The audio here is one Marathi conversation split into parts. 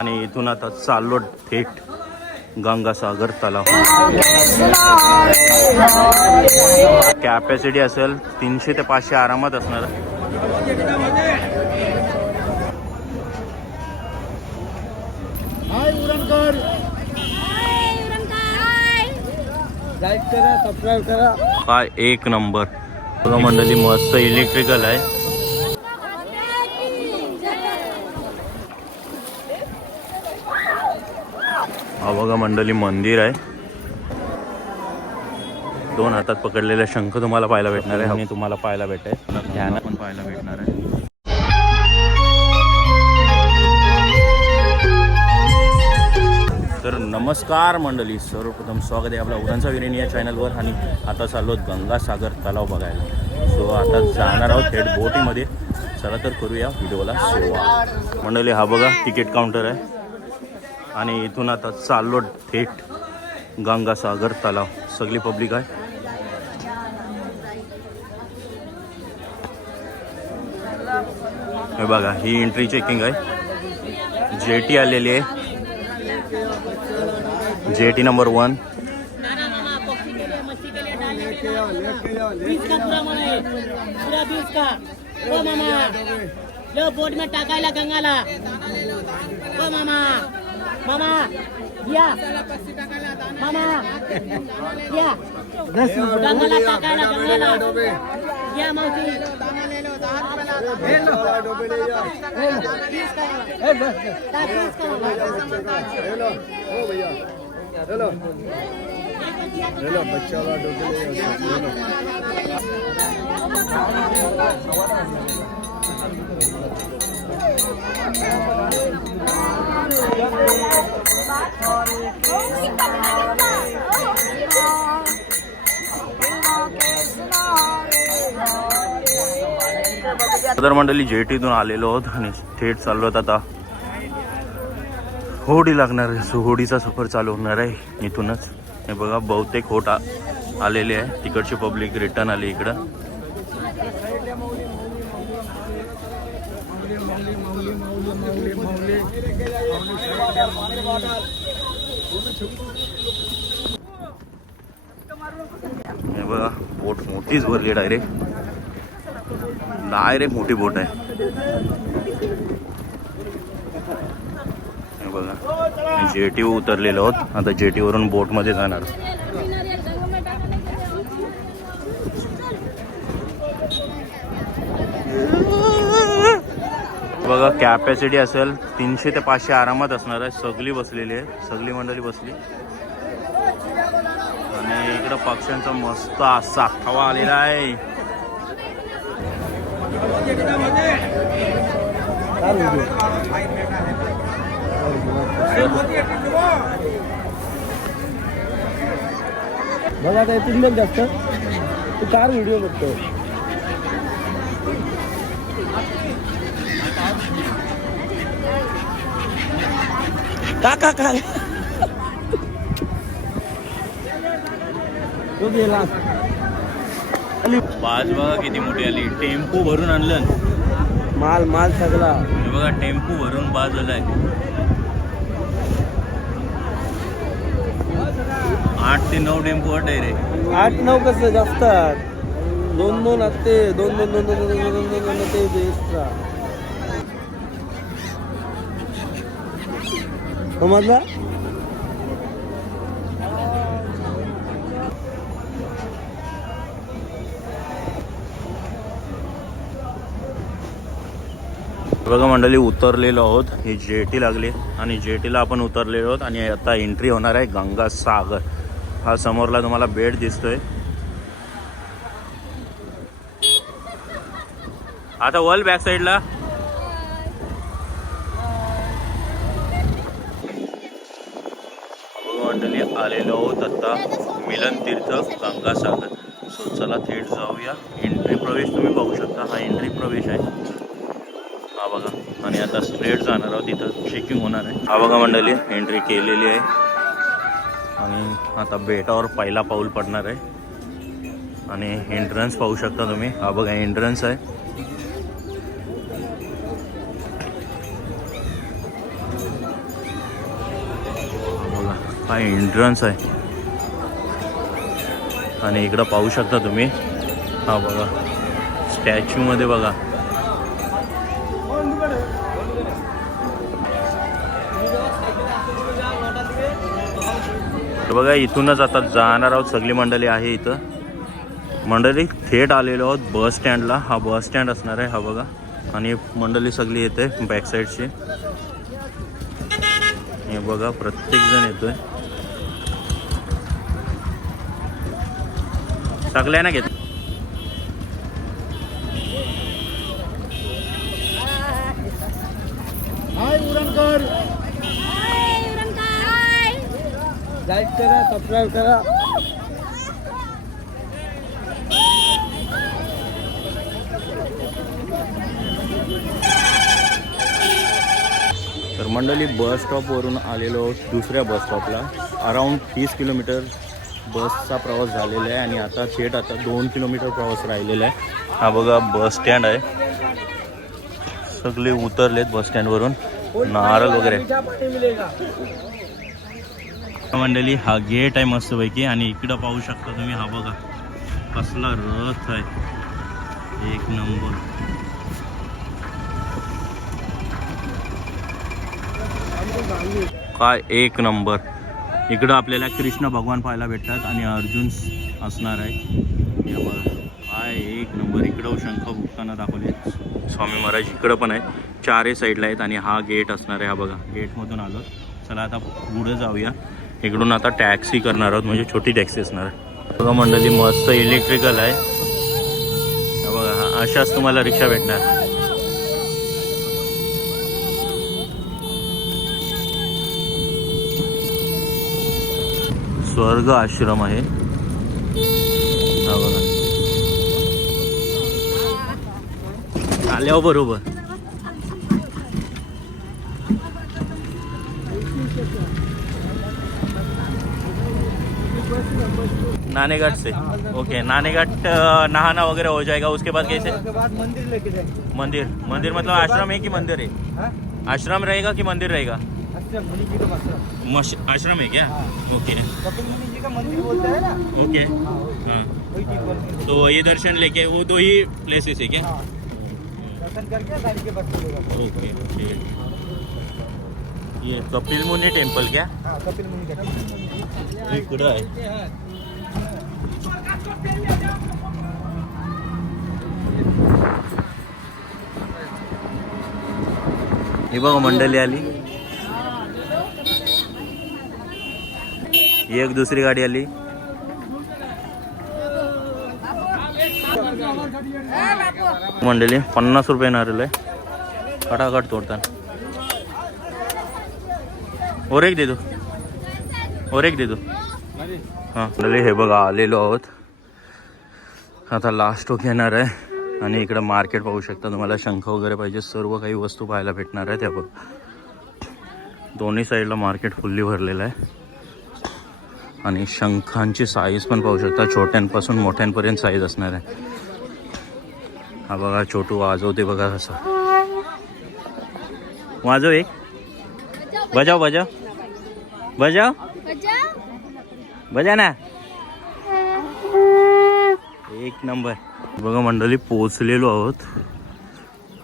आणि इथून आता चाललो थेट गंगासागर तलाव. कॅपॅसिटी असेल 300 ते 500 आरामात असणार. लाईक करा, सबस्क्राईब करा. काय एक नंबर मंडळी, मस्त इलेक्ट्रिकल आहे. हा बघा मंडळी मंदिर आहे. 2 हातात पकडलेला शंख तुम्हाला पाहायला भेटणार आहे. आणि तुम्हाला पाहायला भेटेल, ध्यान पण पाहायला भेटणार आहे. तर नमस्कार मंडळी, सर्वप्रथम स्वागत आहे आपल्या उडानचा विरेन या चॅनलवर. आणि आता चाललो गंगासागर तलाव बघायला. सो आता जाणार आहोत थेट बोटीमध्ये. चला तर करूया व्हिडिओला सुरुवात. मंडळी हा बघा तिकीट काउंटर आहे. आणि इथून आता चाललो थेट गंगासागर तलाव. सगळी पब्लिक आहे. हे बघा ही एंट्री चेकिंग आहे. जेटी आलेली आहे, जेटी नंबर 1. बोट में टाकायला गंगाला. ओ मामा, मामा या मामा या गंगाला टाकायला गंगाला या मावशी. तर मंडळी जेटीतून आलेलो आहोत आणि थेट चाललो आहोत आता होडी लागणार आहे. सो होडीचा सफर चालू होणार आहे इथूनच. हे बघा बहुतेक होट आलेले आहे. तिकडची पब्लिक रिटर्न आली इकडं. हे बघा बोट मोठीच भरली. डायरेक्ट मोठी बोट आहे. हे बघा जेटी उतरलेलो आहोत. आता जेटीवरून बोटमध्ये जाणार. बघा कॅपॅसिटी असेल 300 ते 500 आरामात असणार आहे. सगळी बसलेली आहे, सगळी मंडळी बसली. आणि इकडं पक्ष्यांचा मस्त साठावा आलेला आहे. बघा आता इथून पण जास्त तू कार व्हिडिओ बघतो. का तो गेला. बाज बघा किती मोठी आली. टेम्पो भरून आणलं माल सगळा. हे बघा टेम्पो भरून बाज आलाय. 8 ते 9 टेम्पो वाट आहे रे. 8-9 कसं जास्त. 2-2 असते. 2 ते एक्स्ट्रा. समजला. बघा मंडळी उतरलेलो आहोत. ही जेटी लागली आणि जेटीला आपण उतरलेलो आहोत. आणि आता एंट्री होणार आहे गंगासागर. हा समोरला तुम्हाला बेट दिसतोय. आता वल बॅक साईडला. मंडळी आलेलो आहोत आता मिलन तीर्थ गंगासागर. सो चला थेट जाऊया. एंट्री प्रवेश तुम्ही बघू शकता. हा एंट्री प्रवेश आहे. हा बघा. आणि आता स्ट्रेट जाणार आहोत. तिथं चेकिंग होणार आहे. हा बघा मंडळी एंट्री केलेली आहे. आणि आता बेटावर पहिला पाऊल पडणार आहे. आणि एंट्रन्स पाहू शकता तुम्ही. हा बघा एंट्रन्स आहे. हा एंट्रन्स आहे आणि इकडं पाहू शकता तुम्ही. हा बघा स्टॅच्यूमध्ये बघा बघा. इथूनच आता जाणार आहोत सगळी मंडळी आहे इथं. मंडळी थेट आलेलो आहोत बस स्टँडला. हा बस स्टँड असणार आहे. हा बघा आणि मंडळी सगळी येते बॅक साईडची. हे बघा प्रत्येक जण येतोय. सगळ्या ना घेत. हाय उरणकर, लाईक करा, सबस्क्राईब करा. तर मंडळी बस स्टॉपवरून आलेलो दुसऱ्या बस स्टॉपला. अराऊंड 30 किलोमीटर बसचा प्रवास झालेला आहे आणि आता 2 किलोमीटर प्रवास राहिलेला आहे. हा बघा बस स्टँड आहे. सगळे उतरलेत बस स्टँडवरून. नारळ वगैरे मंडळी. हा गेट आहे मस्तपैकी आणि इकडं पाहू शकता तुम्ही. हा बघा कसला रथ आहे, एक नंबर. काय एक नंबर. इकडं आपल्याला कृष्ण भगवान पाहायला भेटतात आणि अर्जुन असणार आहे. हे बघा काय एक नंबर. इकडं शंख फुंकताना दाखवले स्वामी महाराज. इकडं पण आहे, चारही साईडला आहेत आणि हा गेट असणार आहे. हा बघा गेटमधून आलो. चला आता पुढे जाऊया. इकडून आता टॅक्सी करणार आहोत, म्हणजे छोटी टॅक्सी असणार आहे. बघा मंडळी मस्त इलेक्ट्रिकल आहे. बघा हा अशाच तुम्हाला रिक्षा भेटणार. स्वर्ग आश्रम आहे. हा बघा आल्यावर बरोबर. नानेघाट से ओके. नानेघाट नहाना वगैरह हो जाएगा. उसके बाद कैसे? मंदिर लेके जाएंगे. मंदिर. मंदिर मतलब आश्रम है कि मंदिर है? आश्रम रहेगा कि मंदिर रहेगा? आश्रम है क्या? ओके. कपिल मुनि जी का मंदिर बोलते हैं ना. ओके. हाँ तो वही दर्शन लेके वो 2 ही प्लेसेस है क्या? दर्शन करके गाड़ी के बस मिलेगा. ओके ठीक है. ये कपिल मुनि टेम्पल क्या? हाँ कपिल मुनि का. इकडं आहे. हे बघा मंडळी आली. एक दुसरी गाडी आली. मंडळी 50 रुपये नारळ आहे. फटाफट तोडतात. और एक दे दो. हां मंडळी हे बघा आलेलो आहोत. आता लास्ट टोक येणार आहे आणि इकडं मार्केट पाहू शकता. तुम्हाला शंख वगैरे पाहिजे सर्व काही वस्तू पाहायला भेटणार आहे. त्या बघ दोन्ही साईडला मार्केट फुल्ली भरलेलं आहे आणि शंखांची साईज पण पाहू शकता. छोट्यांपासून मोठ्यांपर्यंत साईज असणार आहे. हा बघा छोटू वाजवते बघा कसं. वाजव एक. बजाव बजा ना. एक नंबर. बघा मंडळी पोचलेलो आहोत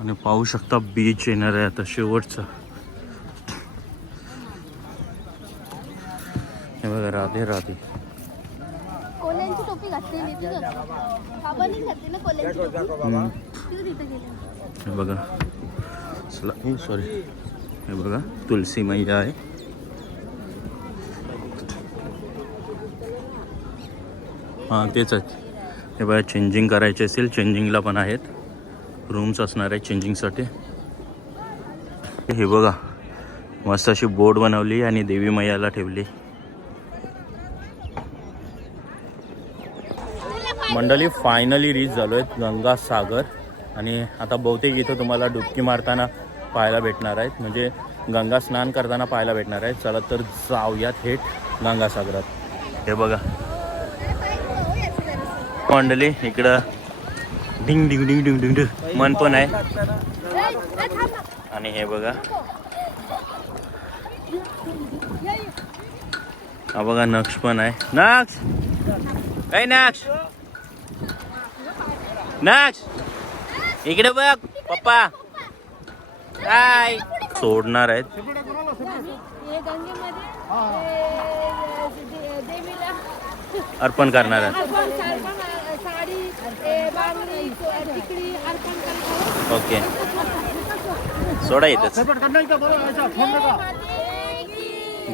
आणि पाहू शकता बीच येणार आहे आता शेवटचा. हे बघा राधे राधे. कोल्यांची टोपी घातलेली बाबांनी घातली ना कोल्यांची टोपी. तिथे गेली. हे बघा सॉरी. हे बघा तुलसी मैया आहे. हां तेच आहेत. हे बघा चेंजिंग करायचे असेल चेंजिंगला पण आहेत. रूम्स असणार आहे चेंजिंगसाठी. हे बघा मस्त अशी बोट बनवली आणि देवी मैयाला ठेवली. मंडळी फायनली रीच झालो आहे गंगासागर आणि आता बहुतेक इथं तुम्हाला डुबकी मारताना पाहायला भेटणार आहेत, म्हणजे गंगा स्नान करताना पाहायला भेटणार आहे. चला तर जाऊया थेट गंगासागरात. हे बघा मंडळी इकडं डिंग डिंग डिंग डिंग डिंग डिंग मन पण आहे. आणि हे बघा हा बघा नक्ष पण आहे. नक्ष काय नक्ष नक्ष इकडे बघ पप्पा काय सोडणार आहेत. हे गंगेमध्ये देवीला अर्पण करणार आहेत. साडी बांगडी तिकडी अर्पण करतो. ओके सोडा येतच.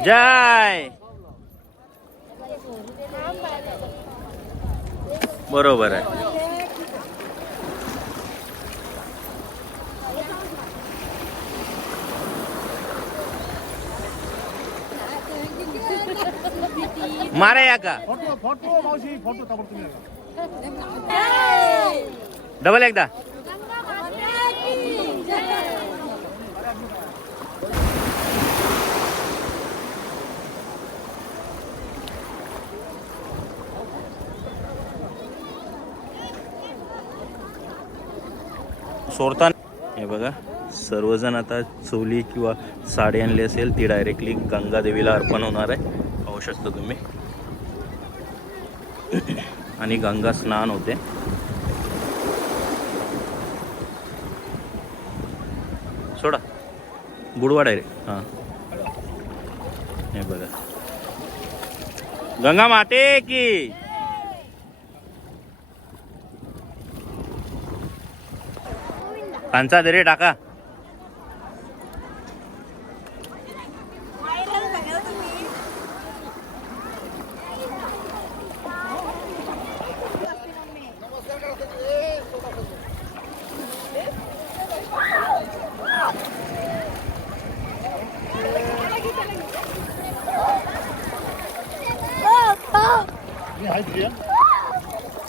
जय बरोबर आहे. मारा या का डबल एकदा. सोडताना हे बघा सर्वजण आता चोली किंवा साडी आणली असेल ती डायरेक्टली गंगा देवीला अर्पण होणार आहे. पाहू शकता तुम्ही. आणि गंगा स्नान होते. सोडा बुडवा डायरेक्ट. हां हे बघा गंगा माते की कांचा दरे टाका.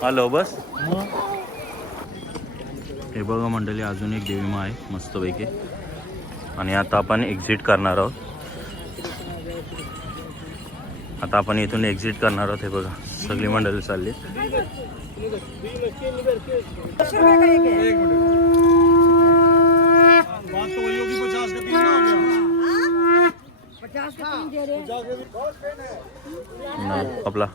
हॅलो बस. हे बघा मंडळी अजून एक देवी माँ आहे मस्तपैकी. आणि आता आपण एक्झिट करणार आहोत. आता आपण इथून एक्झिट करणार आहोत. हे बघा सगळी मंडळी चालली. आपला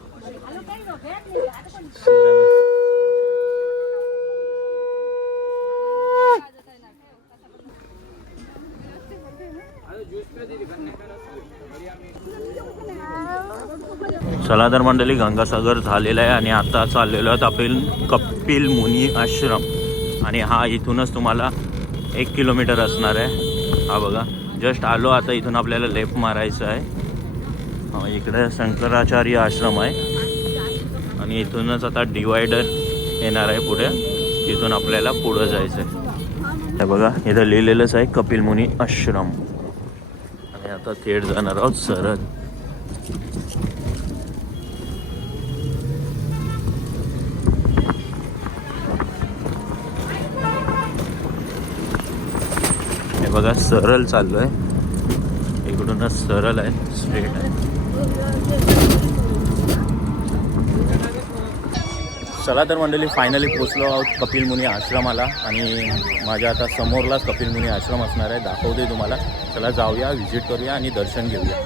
चला तर मंडळी गंगासागर झालेला आहे आणि आता चाललेलो आहोत आपण कपिल मुनी आश्रम. आणि हा इथूनच तुम्हाला 1 किलोमीटर असणार आहे. हा बघा जस्ट आलो आता. इथून आपल्याला लेफ्ट मारायचं आहे. इकडे शंकराचार्य आश्रम आहे आणि इथूनच आता डिवायडर येणार आहे पुढे. तिथून आपल्याला पुढं जायचं आहे. हे बघा इथं लिहिलेलंच आहे कपिल मुनी आश्रम. आणि आता थेट जाणार आहोत सरळ. हे बघा सरळ चाललो आहे. इकडूनच सरळ आहे, स्ट्रेट आहे. चला तर मंडळी फायनली पोचलो आहोत कपिल मुनी आश्रमाला. आणि माझ्या आता समोरलाच कपिल मुनी आश्रम असणार आहे. दाखवते तुम्हाला. चला जाऊया, व्हिजिट करूया आणि दर्शन घेऊया.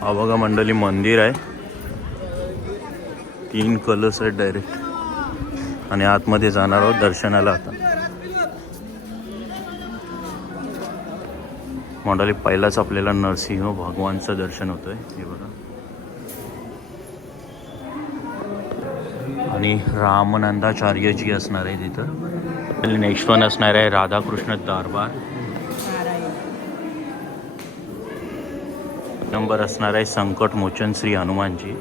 हा बघा मंडळी मंदिर आहे. 3 कलश आहेत डायरेक्ट. आणि आतमध्ये जाणार आहोत दर्शनाला आता. मंडळी पहिलाच आपल्याला नरसिंह भगवानचं दर्शन होतंय. हे बघा. आणि रामनंदाचार्यजी असणार आहे तिथं. नेक्स्ट वन असणार आहे राधाकृष्ण दरबार. नंबर असणार आहे संकट मोचन श्री हनुमानजी.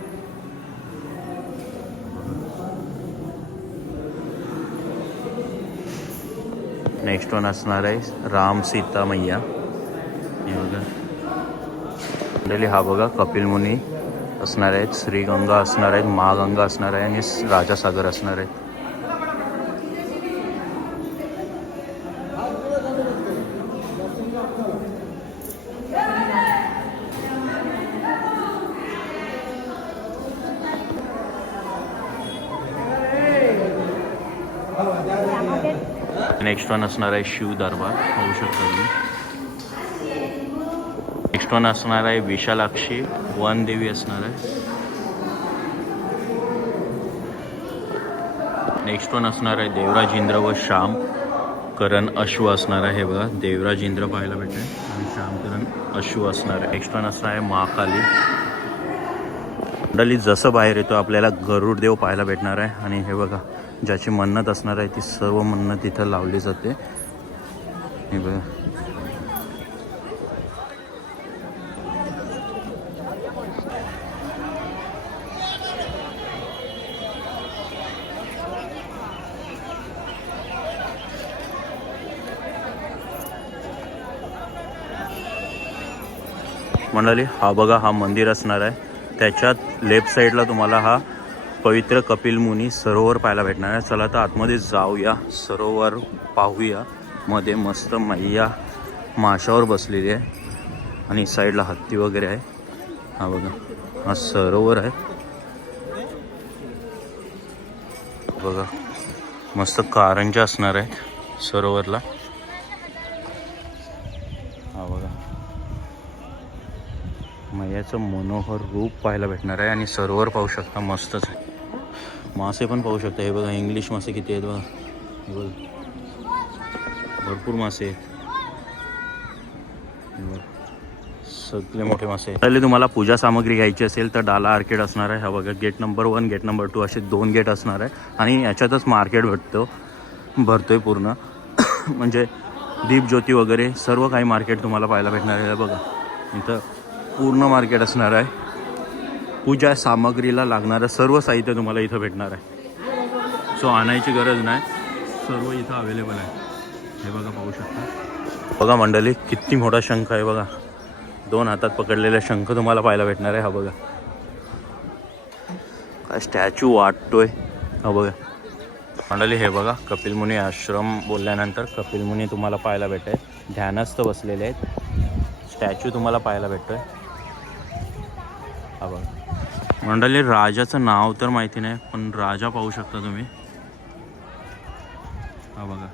नेक्स्ट वन असणार आहे राम सीता मैया. हे बघा मंडळी हा बघा कपिल मुनी असणार आहेत. श्रीगंगा असणार आहेत, महागंगा असणार आहे आणि राजासागर असणार आहेत. नेक्स्ट वन असणार आहे शिव दरबार. पाहू शकता तुम्ही. नेक्स्ट वन असणार आहे विशालाक्षी वन देवी असणार आहे. नेक्स्ट वन असणार आहे देवराज इंद्र व श्याम करण अश्व असणार आहे. हे बघा देवराज इंद्र पाहायला भेटेल आणि श्यामकरण अश्व असणार आहे. नेक्स्ट वन असणार आहे महाकाली. मंडळी जसं बाहेर येतो आपल्याला गरुड देव पाहायला भेटणार आहे. आणि हे बघा ज्याची मन्नत असणार आहे ती सर्व मन्नत इथं लावली जाते. हे बघा मंडळी हा बघा हा मंदिर असणार आहे. त्याच्यात लेफ्ट साईडला तुम्हाला हा पवित्र कपिल मुनी सरोवर पाहायला भेटणार आहे. चला तर आतमध्ये जाऊया, सरोवर पाहूया. मध्ये मस्त मैया माशावर बसलेली आहे आणि साईडला हत्ती वगैरे आहे. हा बघा हा सरोवर आहे. बघा मस्त कारंजा असणार आहे सरोवरला. हा बघा मैयाचं मनोहर रूप पाहायला भेटणार आहे. आणि सरोवर पाहू शकता मस्तच आहे. मासे पण पाहू शकता. हे बघा इंग्लिश मासे किती आहेत बघा. हे बघा भरपूर मासे आहेत. सगळे मोठे मासे. पहिले तुम्हाला पूजा सामग्री घ्यायची असेल तर डाला आर्केड असणार आहे. हा बघा गेट नंबर 1 गेट नंबर 2 असे 2 गेट असणार आहे. आणि याच्यातच मार्केट भरतोय पूर्ण म्हणजे दीपज्योती वगैरे सर्व काही मार्केट तुम्हाला पाहायला भेटणार आहे. बघा इथं पूर्ण मार्केट असणार आहे. पूजा सामग्रीला लागणारं सर्व साहित्य तुम्हाला इथं भेटणार आहे. सो आणायची गरज नाही, सर्व इथं अवेलेबल आहे. हे बघा पाहू शकता. बघा मंडळी किती मोठा शंख आहे बघा. 2 हातात पकडलेला शंख तुम्हाला पाहायला भेटणार आहे. हा बघा काय स्टॅच्यू वाटतोय. हा बघा मंडळी हे बघा कपिल मुनी आश्रम बोलल्यानंतर कपिल मुनी तुम्हाला पाहायला भेटेल. ध्यानस्थ बसलेले आहेत. स्टॅच्यू तुम्हाला पाहायला भेटतोय. हा बघा मंडळी राजाचं नाव तर माहिती नाही पण राजा पाहू शकता तुम्ही. हा बघा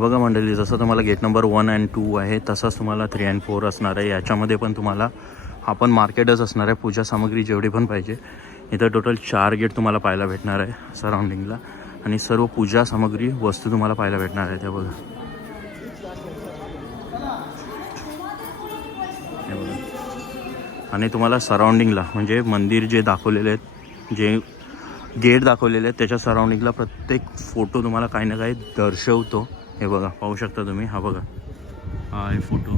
बघा मंडळी जसं तुम्हाला गेट नंबर 1 आणि 2 आहे तसंच तुम्हाला 3 आणि 4 असणार आहे. याच्यामध्ये पण तुम्हाला हा पण मार्केटच असणार आहे. पूजा सामग्री जेवढी पण पाहिजे इथं टोटल 4 गेट तुम्हाला पाहायला भेटणार आहे सराउंडिंगला. आणि सर्व पूजा सामग्री वस्तू तुम्हाला पाहायला भेटणार आहे. त्या बघा हे बघा. आणि तुम्हाला सराउंडिंगला म्हणजे मंदिर जे दाखवलेले आहेत, जे गेट दाखवलेले आहेत त्याच्या सराउंडिंगला प्रत्येक फोटो तुम्हाला काही ना काही दर्शवतो. हे बघा पाहू शकता तुम्ही. हा बघा हा आहे फोटो.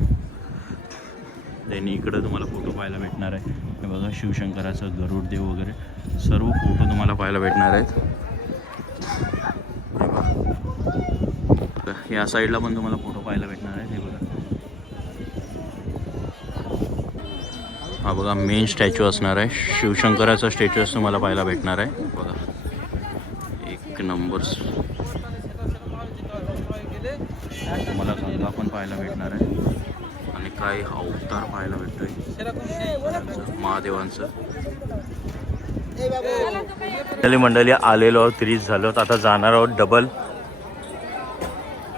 त्यांनी इकडं तुम्हाला फोटो पाहायला भेटणार आहे. हे बघा शिवशंकराचं गरुड देव वगैरे सर्व फोटो तुम्हाला पाहायला भेटणार आहेत. या साईडला पण तुम्हाला फोटो पाहायला भेटणार आहेत. हे बघा हा बघा मेन स्टॅच्यू असणार आहे. शिवशंकराचा स्टॅच्यू तुम्हाला पाहायला भेटणार आहे. बघा एक नंबर. तुम्हाला गंगा पण पाहायला भेटणार आहे आणि काही अवतार पाहायला भेटतोय महादेवांचं. मंडळी आलेलो आहोत, 30 झालो. आता जाणार आहोत डबल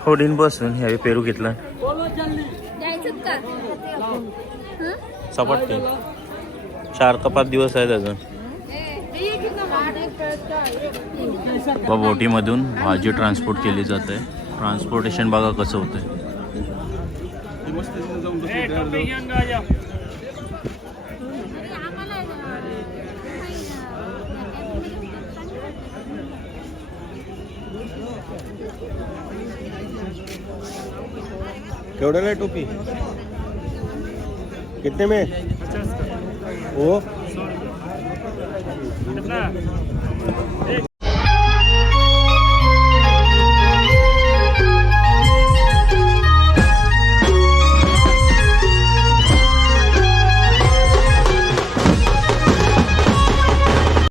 होडीन बसून. हे पेरू घेतलं सपाट 4 का 5 दिवस आहेत अजून. बोटीमधून भाजी ट्रान्सपोर्ट केली जाते. ट्रान्सपोर्टेशन बघा कसं होतंय. केवढ्याला आहे टोपी? कितने में? वो